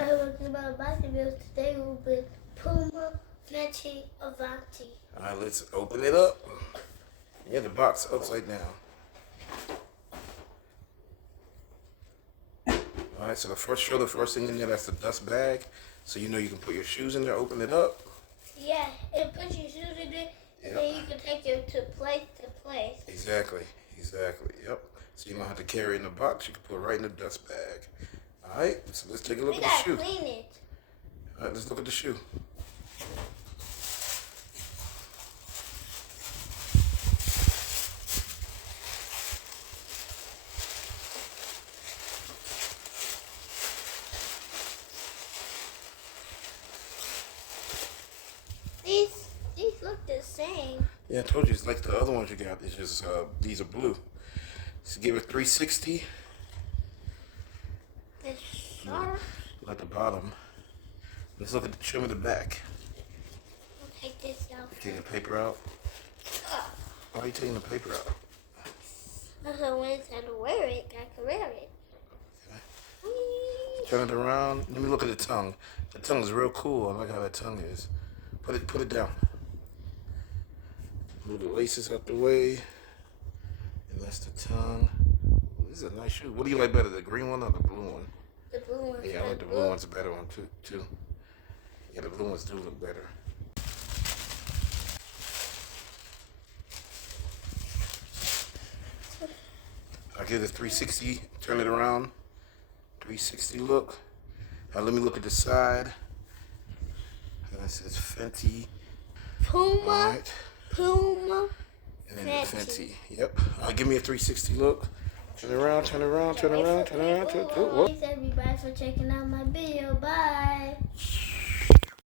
everybody looking about box reviews. Today will be Puma, Fenty, Avanti. Alright, let's open it up. Yeah, the box upside down. Alright, so the first thing in there, that's the dust bag. So you know you can put your shoes in there, open it up. Yeah, and put your shoes in there, and then you can take them to place to place. Exactly, yep. So you don't have to carry it in the box, you can put it right in the dust bag. Alright, so let's take a look at the shoe. We gotta clean it. Alright, let's look at the shoe. These look the same. Yeah, I told you, it's like the other ones you got. It's just, these are blue. So give it 360. It's sharp. Look at the bottom. Let's look at show me the back. I'll take this out. You taking the paper out? Why are you taking the paper out? So when it's time to wear it, I can wear it. Okay. Turn it around. Let me look at the tongue. The tongue is real cool. I like how that tongue is. Put it down. Move the laces out the way. And that's the tongue. This is a nice shoe. What do you like better, the green one or the blue one? The blue one. Yeah, I like the blue one's a better one too. Yeah, the blue ones do look better. I'll give it 360. Turn it around. 360 look. Now let me look at the side. That says Fenty. Puma. Right. Puma. And then the Fenty. Yep. Give me a 360 look. Turn around. Thanks everybody for checking out my video. Bye.